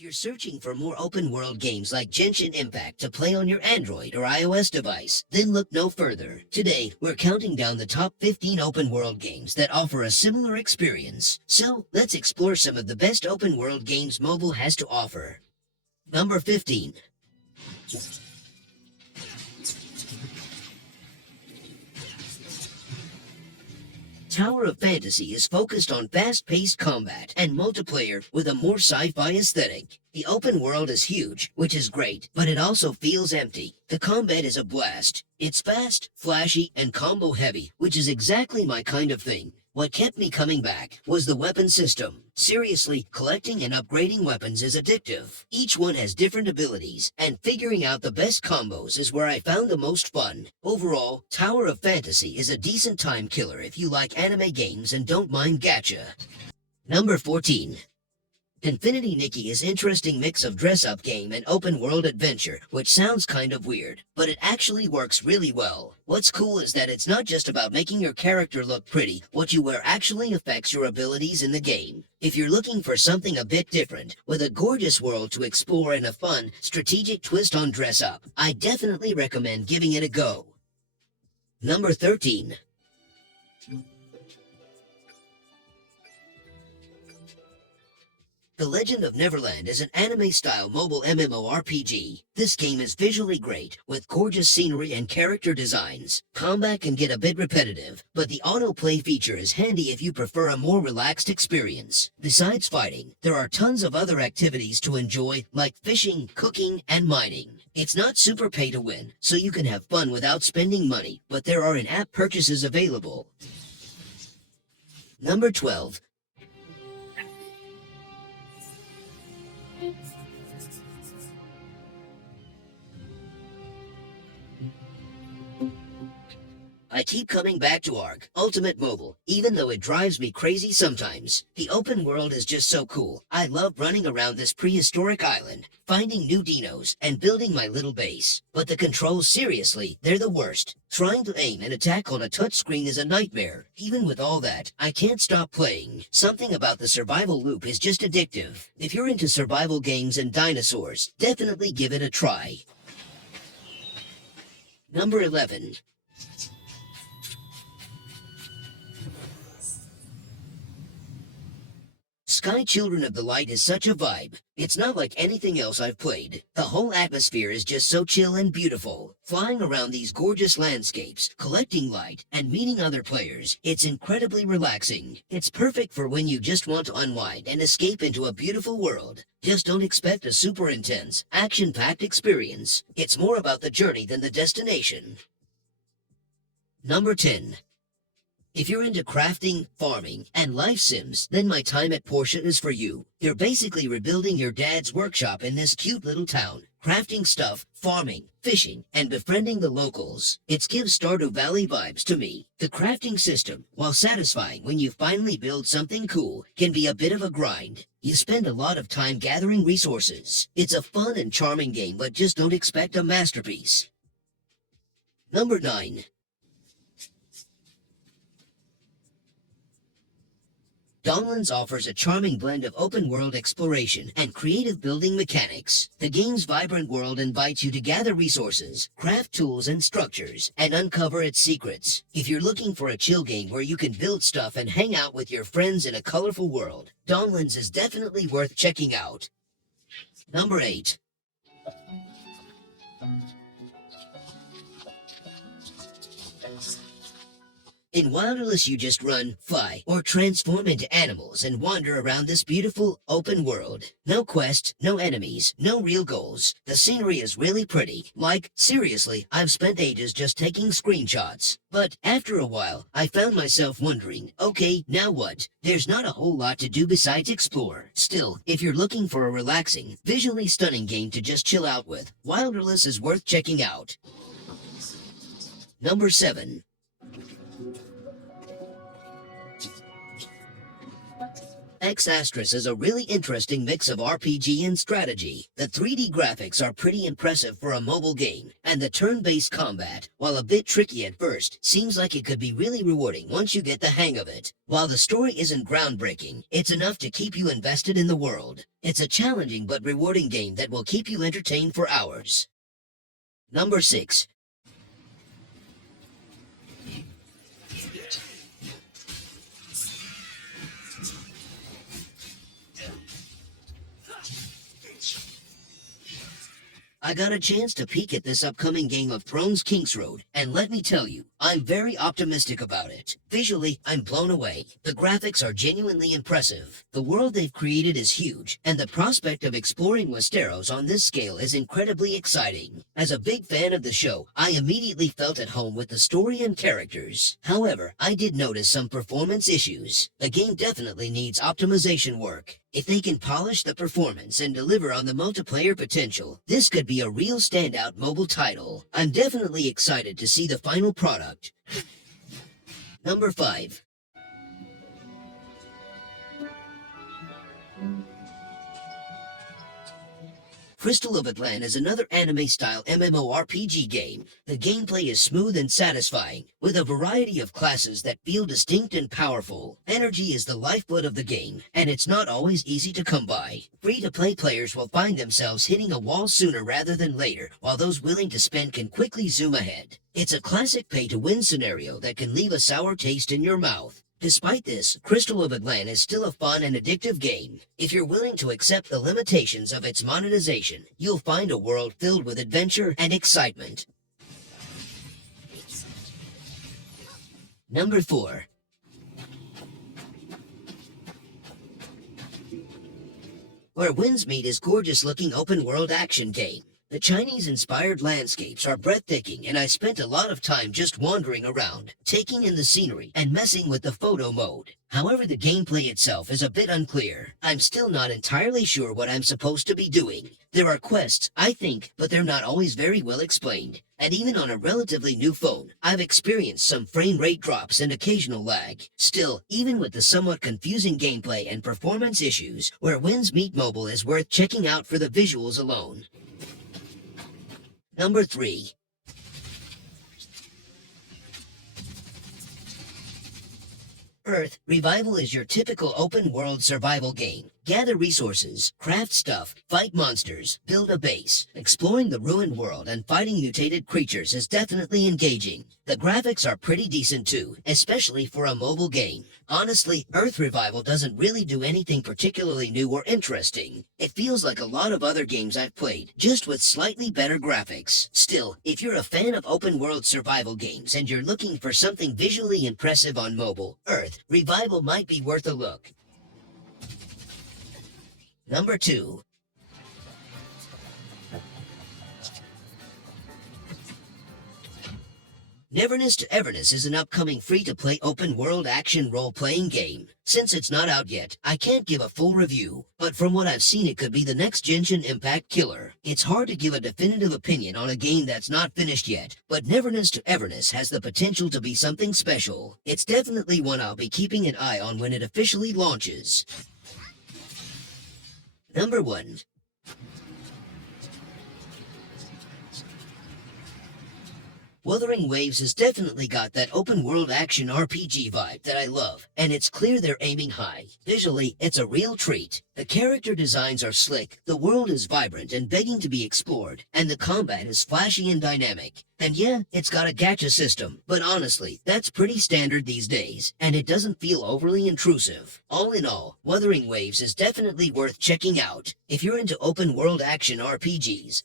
If you're searching for more open-world games like Genshin Impact to play on your Android or iOS device, then look no further. Today, we're counting down the top 15 open-world games that offer a similar experience. So, let's explore some of the best open-world games mobile has to offer. Number 15. Tower of Fantasy is focused on fast-paced combat and multiplayer with a more sci-fi aesthetic. The open world is huge, which is great, but it also feels empty. The combat is a blast. It's fast, flashy, and combo-heavy, which is exactly my kind of thing. What kept me coming back was the weapon system. Seriously, collecting and upgrading weapons is addictive. Each one has different abilities, and figuring out the best combos is where I found the most fun. Overall, Tower of Fantasy is a decent time killer if you like anime games and don't mind gacha. Number 14. Infinity Nikki is interesting mix of dress-up game and open-world adventure, which sounds kind of weird, but it actually works really well. What's cool is that it's not just about making your character look pretty, what you wear actually affects your abilities in the game. If you're looking for something a bit different, with a gorgeous world to explore and a fun, strategic twist on dress-up, I definitely recommend giving it a go. Number 13. The Legend of Neverland is an anime-style mobile MMORPG. This game is visually great, with gorgeous scenery and character designs. Combat can get a bit repetitive, but the autoplay feature is handy if you prefer a more relaxed experience. Besides fighting, there are tons of other activities to enjoy, like fishing, cooking, and mining. It's not super pay-to-win, so you can have fun without spending money, but there are in-app purchases available. Number 12. I keep coming back to Ark Ultimate Mobile, even though it drives me crazy sometimes. The open world is just so cool. I love running around this prehistoric island, finding new dinos, and building my little base. But the controls, seriously, they're the worst. Trying to aim and attack on a touchscreen is a nightmare. Even with all that, I can't stop playing. Something about the survival loop is just addictive. If you're into survival games and dinosaurs, definitely give it a try. Number 11. Sky Children of the Light is such a vibe. It's not like anything else I've played. The whole atmosphere is just so chill and beautiful. Flying around these gorgeous landscapes, collecting light, and meeting other players, it's incredibly relaxing. It's perfect for when you just want to unwind and escape into a beautiful world. Just don't expect a super intense, action-packed experience. It's more about the journey than the destination. Number 10. If you're into crafting, farming, and life sims, then my time at Portia is for you. You're basically rebuilding your dad's workshop in this cute little town, crafting stuff, farming, fishing, and befriending the locals. It gives Stardew Valley vibes to me. The crafting system, while satisfying when you finally build something cool, can be a bit of a grind. You spend a lot of time gathering resources. It's a fun and charming game, but just don't expect a masterpiece. Number 9. Dawnlands offers a charming blend of open-world exploration and creative building mechanics. The game's vibrant world invites you to gather resources, craft tools and structures, and uncover its secrets. If you're looking for a chill game where you can build stuff and hang out with your friends in a colorful world, Dawnlands is definitely worth checking out. Number 8. In Wilderness, you just run, fly, or transform into animals and wander around this beautiful, open world. No quests, no enemies, no real goals. The scenery is really pretty. Like, seriously, I've spent ages just taking screenshots. But after a while, I found myself wondering, okay, now what? There's not a whole lot to do besides explore. Still, if you're looking for a relaxing, visually stunning game to just chill out with, Wilderness is worth checking out. Number 7. X-Astris is a really interesting mix of RPG and strategy. The 3D graphics are pretty impressive for a mobile game, and the turn-based combat, while a bit tricky at first, seems like it could be really rewarding once you get the hang of it. While the story isn't groundbreaking, it's enough to keep you invested in the world. It's a challenging but rewarding game that will keep you entertained for hours. Number 6. I got a chance to peek at this upcoming Game of Thrones King's Road, and let me tell you, I'm very optimistic about it. Visually, I'm blown away. The graphics are genuinely impressive. The world they've created is huge, and the prospect of exploring Westeros on this scale is incredibly exciting. As a big fan of the show, I immediately felt at home with the story and characters. However, I did notice some performance issues. The game definitely needs optimization work. If they can polish the performance and deliver on the multiplayer potential, this could be a real standout mobile title. I'm definitely excited to see the final product. Number 5. Crystal of Atlan is another anime-style MMORPG game. The gameplay is smooth and satisfying, with a variety of classes that feel distinct and powerful. Energy is the lifeblood of the game, and it's not always easy to come by. Free-to-play players will find themselves hitting a wall sooner rather than later, while those willing to spend can quickly zoom ahead. It's a classic pay-to-win scenario that can leave a sour taste in your mouth. Despite this, Crystal of Atlan is still a fun and addictive game. If you're willing to accept the limitations of its monetization, you'll find a world filled with adventure and excitement. Number 4. Where Winds Meet is gorgeous-looking open-world action game. The Chinese-inspired landscapes are breathtaking, and I spent a lot of time just wandering around, taking in the scenery and messing with the photo mode. However, the gameplay itself is a bit unclear. I'm still not entirely sure what I'm supposed to be doing. There are quests, I think, but they're not always very well explained. And even on a relatively new phone, I've experienced some frame rate drops and occasional lag. Still, even with the somewhat confusing gameplay and performance issues, Where Winds Meet Mobile is worth checking out for the visuals alone. Number 3. Earth Revival is your typical open-world survival game. Gather resources, craft stuff, fight monsters, build a base. Exploring the ruined world and fighting mutated creatures is definitely engaging. The graphics are pretty decent too, especially for a mobile game. Honestly, Earth Revival doesn't really do anything particularly new or interesting. It feels like a lot of other games I've played, just with slightly better graphics. Still, if you're a fan of open-world survival games and you're looking for something visually impressive on mobile, Earth Revival might be worth a look. Number 2. Neverness to Everness is an upcoming free-to-play open-world action role-playing game. Since it's not out yet, I can't give a full review, but from what I've seen it could be the next Genshin Impact killer. It's hard to give a definitive opinion on a game that's not finished yet, but Neverness to Everness has the potential to be something special. It's definitely one I'll be keeping an eye on when it officially launches. Number 1. Wuthering Waves has definitely got that open-world action RPG vibe that I love, and it's clear they're aiming high. Visually, it's a real treat. The character designs are slick, the world is vibrant and begging to be explored, and the combat is flashy and dynamic. And yeah, it's got a gacha system, but honestly, that's pretty standard these days, and it doesn't feel overly intrusive. All in all, Wuthering Waves is definitely worth checking out. If you're into open-world action RPGs,